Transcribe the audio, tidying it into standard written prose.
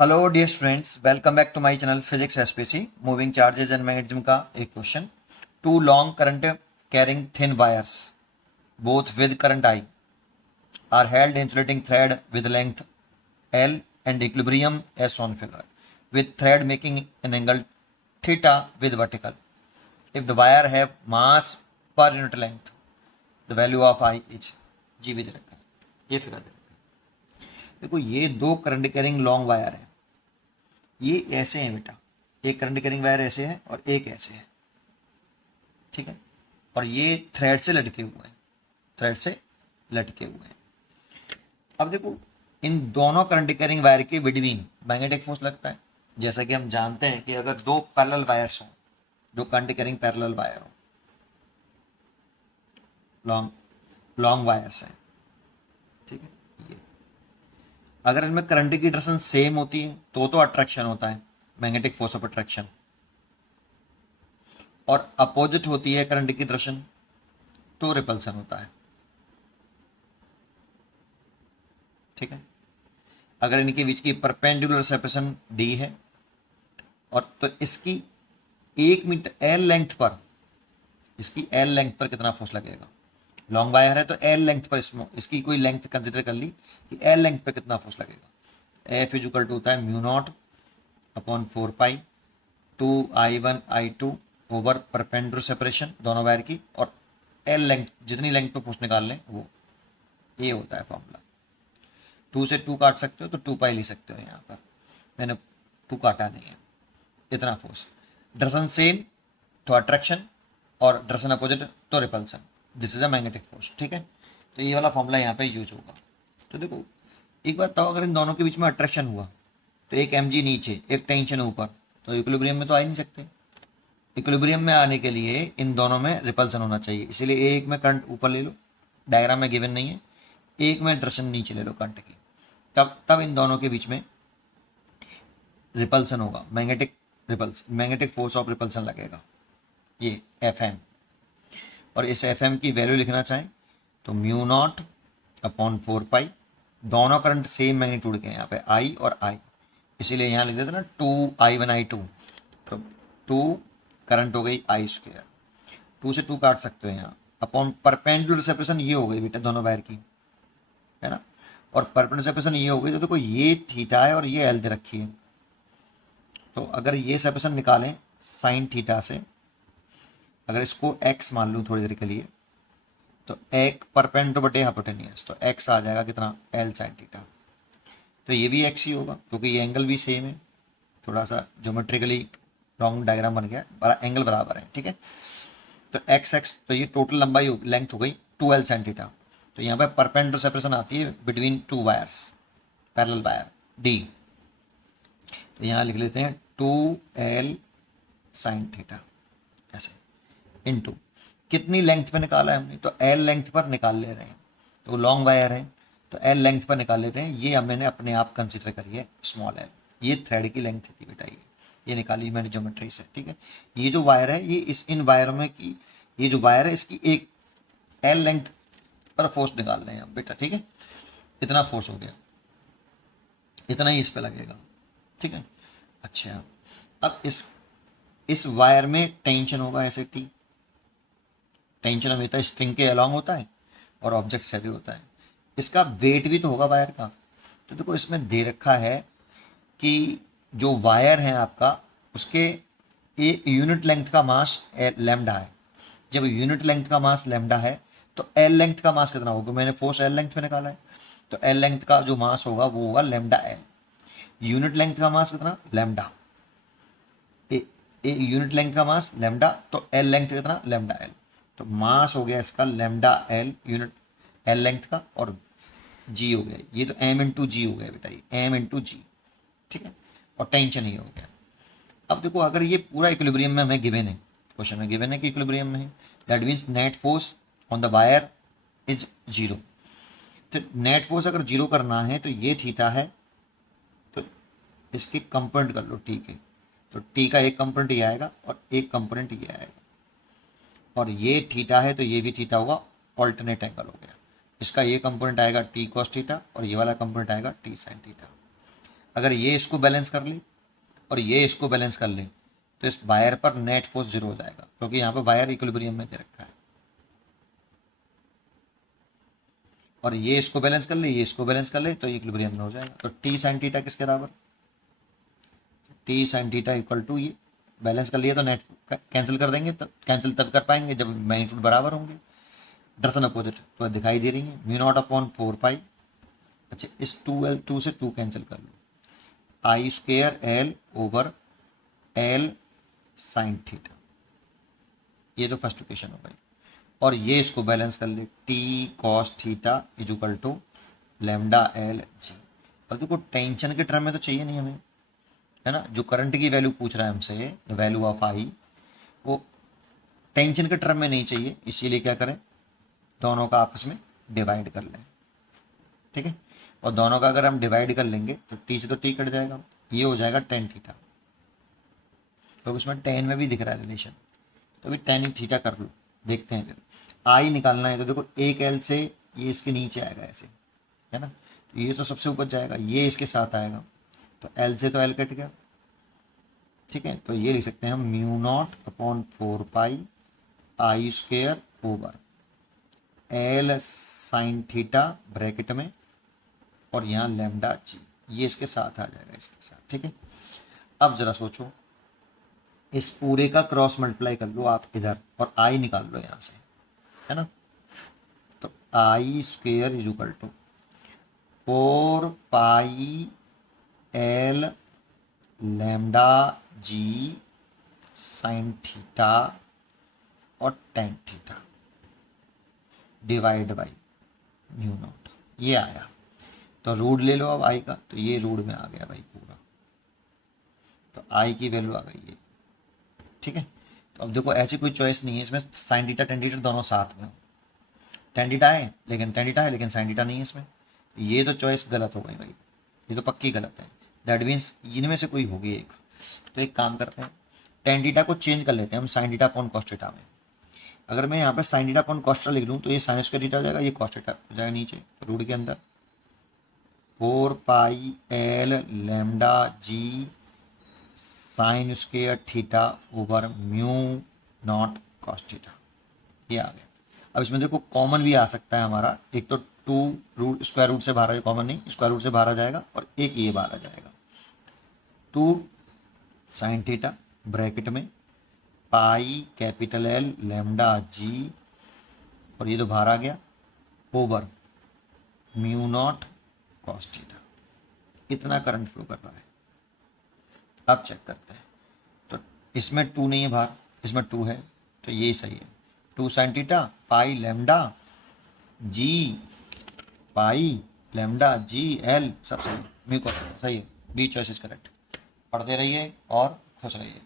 Hello dear students, welcome back to my channel physics SPC. Moving charges and magnetism का एक question. Two long current carrying thin wires both with current I are held insulating thread with length L and equilibrium as shown figure, with thread making an angle theta with vertical. If the wire have mass per unit length, the value of I is G भी दे रखा है, ये figure दे रखा है। देखो, ये दो current carrying long wire है। ये ऐसे हैं बेटा, एक करंट कैरिंग वायर ऐसे है और एक ऐसे है, ठीक है। और ये थ्रेड से लटके हुए हैं, थ्रेड से लटके हुए हैं। अब देखो, इन दोनों करंट कैरिंग वायर के बिटवीन मैग्नेटिक फोर्स लगता है। जैसा कि हम जानते हैं कि अगर दो पैरेलल वायर्स हों, दो करंट कैरिंग पैरेलल वायर हो, लॉन्ग लॉन्ग वायर्स हैं, ठीक है। ये अगर इनमें करंट की डायरेक्शन सेम होती है तो अट्रैक्शन होता है, मैग्नेटिक फोर्स ऑफ अट्रैक्शन। और अपोजिट होती है करंट की डायरेक्शन तो रिपल्सन होता है, ठीक है। अगर इनके बीच की परपेंडिकुलर सेपरेशन डी है और तो इसकी 1 मीटर एल लेंथ पर, इसकी एल लेंथ पर कितना फोर्स लगेगा। लॉन्ग वायर है तो एल लेंथ पर इसकी कोई लेंथ कंसिडर कर ली कि एल लेंथ पर कितना फोर्स लगेगा। एफ इज इक्वल टू होता है म्यू नॉट अपॉन 4 पाई 2I1I2 ओवर परपेंडिकुलर सेपरेशन दोनों वायर की, और एल लेंथ जितनी लेंथ पे फोर्स निकाल लें वो ये होता है फॉर्मूला। 2 से 2 काट सकते हो तो 2 पाई ले सकते हो, यहाँ पर मैंने 2 काटा नहीं है। इतना फोर्स, डायरेक्शन सेम तो अट्रैक्शन और डायरेक्शन अपोजिट तो repulsion. This is a magnetic force, ठीक है। तो ये वाला फॉर्मूला यहाँ पे यूज होगा। तो देखो, एक बात बताओ, अगर इन दोनों के बीच में अट्रैक्शन हुआ तो एक mg नीचे एक टेंशन ऊपर, तो इक्विलिब्रियम में तो आ ही नहीं सकते। इक्विलिब्रियम में आने के लिए इन दोनों में रिपल्सन होना चाहिए, इसीलिए एक में करंट ऊपर ले लो, डायग्राम में गिवन नहीं है, एक में डायरेक्शन नीचे ले लो करंट की, तब इन दोनों के बीच में रिपल्सन होगा, मैग्नेटिक फोर्स ऑफ रिपल्सन लगेगा, ये एफ एम। और इस एफ एम की वैल्यू लिखना चाहें तो म्यू नॉट अपॉन 4 पाई, दोनों करंट सेम मैग्नीट्यूड के हैं यहाँ पे आई और आई, इसीलिए यहाँ लिख देते ना 2I1I2, तो 2 करंट हो गई आई स्क्वायर, 2 से 2 काट सकते हो यहाँ, अपॉन परपेंडिकुलर सेपरेशन ये हो गई बेटा दोनों वायर की, है ना। और परपेंडिकुलर सेपरेशन ये हो गई, तो देखो ये थीटा है और ये एल दे रखी है। तो अगर ये सेपरेशन निकालें साइन थीटा से, अगर इसको एक्स मान लूँ थोड़ी देर के लिए, तो एक परपेंडिकुलर बटे हाइपोटेनियस, तो एक्स आ जाएगा कितना, एल साइन थीटा। तो ये भी एक्स ही होगा क्योंकि ये एंगल भी सेम है, थोड़ा सा ज्योमेट्रिकली रॉन्ग डायग्राम बन गया, बड़ा एंगल बराबर है, ठीक है। तो एक्स एक्स, तो ये टोटल लंबाई लेंथ हो गई 2L साइन थीटा। तो यहाँ पे परपेंडिकुलर सेपरेशन आती है between two wires, parallel wire D, तो यहाँ लिख लेते हैं 2L साइन थीटा ऐसे, इनटू कितनी लेंथ पे निकाला है हमने, तो एल लेंथ पर निकाल ले रहे हैं, तो लॉन्ग वायर है तो एल लेंथ पर निकाल लेते हैं। ये मैंने अपने आप कंसिडर करी है स्मॉल एल, ये थ्रेड की लेंथ थी बेटा, ये निकाली मैंने ज्योमेट्री से, ठीक है। ये जो वायर है, ये इस इन वायरों में की, ये जो वायर है इसकी एक एल लेंथ पर फोर्स निकाल रहे हैं बेटा, ठीक है। इतना फोर्स हो गया, इतना ही इस पे लगेगा, ठीक है। अच्छा, अब इस वायर में टेंशन होगा ऐसे टी, टेंशन हमेशा स्ट्रिंग के अलॉन्ग होता है और ऑब्जेक्ट से भी होता है, इसका वेट भी तो होगा वायर का। तो देखो, इसमें दे रखा है कि जो वायर है आपका, उसके एक यूनिट लेंथ का मास लैम्डा है। जब यूनिट लेंथ का मास लैम्डा है तो एल लेंथ का मास कितना होगा, मैंने फोर्स एल लेंथ पे निकाला है, तो एल लेंथ का जो मास होगा वो होगा लैम्डा एल। यूनिट लेंथ का मास कितना, लैम्डा, यूनिट लेंथ का मास लैम्डा, तो एल लेंथ कितना, लैम्डा एल। तो मास हो गया इसका lambda L unit L length का, और जी हो गया, ये तो एम इंटू जी हो गया बेटा, ये एम इंटू जी, ठीक है। और टेंशन ये हो गया। अब देखो, अगर ये पूरा इक्विलिब्रियम में हमें गिवन है, क्वेश्चन में गिवन है कि इक्विलिब्रियम में है, that means net force on the wire is zero. तो नेट फोर्स अगर जीरो करना है तो ये थीटा है, तो इसके कंपोनेंट कर लो, ठीक है। तो टी का एक कंपोनेंट ये आएगा और एक कंपोनेंट ये आएगा, और ये थीटा है तो ये भी थीटा होगा, ऑल्टरनेट एंगल हो गया। इसका ये कंपोनेंट आएगा टी कॉस थीटा और ये वाला कंपोनेंट आएगा टी साइन थीटा। अगर ये इसको बैलेंस कर ले और ये इसको बैलेंस कर ले तो इस वायर पर नेट फोर्स जीरो हो जाएगा, क्योंकि यहाँ पे वायर इक्विलिब्रियम में दे रखा है। और ये इसको बैलेंस कर ले, ये इसको बैलेंस कर ले तो इक्विलिब्रियम में हो जाएगा। तो टी साइन थीटा किसके बराबर, T sine theta equal to, ये बैलेंस कर लिया तो नेट कैंसिल कर देंगे, तब कैंसिल तब कर पाएंगे जब मैग्नीट्यूड बराबर होंगे, डायरेक्शन अपोजिट तो दिखाई दे रही है। म्यू नॉट अपॉन 4 पाई, अच्छा इस 2 से 2 कैंसिल कर लो, I square L over L sine theta, ये तो फर्स्ट इक्वेशन हो गई। और ये इसको बैलेंस कर ले, T cos theta is equal to lambda L G. और देखो टेंशन के टर्म में तो चाहिए नहीं हमें, है ना, जो करंट की वैल्यू पूछ रहा है हमसे, द वैल्यू ऑफ आई, वो टेंशन के टर्म में नहीं चाहिए, इसीलिए क्या करें, दोनों का आपस में डिवाइड कर लें, ठीक है। और दोनों का अगर हम डिवाइड कर लेंगे तो टी से तो टी कट जाएगा, ये हो जाएगा टेन थीटा, तो उसमें टेन में भी दिख रहा है रिलेशन, तो अभी टेन थीटा कर लो, देखते हैं फिर। आई निकालना है तो देखो एक एल से ये इसके नीचे आएगा ऐसे, है ना, तो ये तो सबसे ऊपर जाएगा, ये इसके साथ आएगा, तो एल से तो एल कट गया, ठीक है। तो ये लिख सकते हैं हम mu naught upon 4 pi I square over L sine theta bracket में और यहाँ लैम्डा जी, ये इसके साथ आ जाएगा, इसके साथ, ठीक है। अब जरा सोचो, इस पूरे का क्रॉस मल्टीप्लाई कर लो आप इधर और आई निकाल लो यहाँ से, है ना, तो I square is equal to 4 pi L lambda G sine theta और tan theta divide by mu naught, ये आया। तो रूट ले लो अब आई का, तो ये रूट में आ गया भाई पूरा, तो आई की वैल्यू आ गई है, ठीक है। तो अब देखो ऐसी कोई चॉइस नहीं है इसमें, साइन थीटा टेन थीटा दोनों साथ में हो, टेन थीटा है लेकिन साइन थीटा नहीं है इसमें, ये तो चॉइस गलत हो गई भाई, ये तो पक्की गलत है, दैट मीन्स इनमें से कोई होगी एक। तो एक काम करते हैं, टेन थीटा को चेंज कर लेते हैं हम sine theta upon cos theta में। अगर मैं यहाँ पे sine theta upon cos theta लिख लूँ तो ये साइन स्क्वायर थीटा हो जाएगा, ये कॉस थीटा हो जाएगा नीचे, तो रूट के अंदर 4 pi L lambda G sine square theta over mu naught cos theta, ये आ गया। अब इसमें देखो कॉमन भी आ सकता है हमारा, एक तो 2 रूट स्क्वायर रूट से बाहर, कॉमन नहीं, स्क्वायर रूट से बाहर आ जाएगा, और एक ये बाहर आ जाएगा, 2 साइन थीटा ब्रैकेट में पाई कैपिटल एल लैम्डा जी, और ये तो बाहर आ गया, over mu naught cos theta, इतना करंट फ्लो कर रहा है। अब चेक करते हैं, तो इसमें 2 नहीं है बाहर, इसमें 2 है, तो ये सही है, 2 साइन थीटा पाई लैम्डा जी, पाई लैम्डा जी एल, सब सही, म्यू कॉस सही है, बी चॉइस इज करेक्ट। पढ़ते रहिए और खुश रहिए।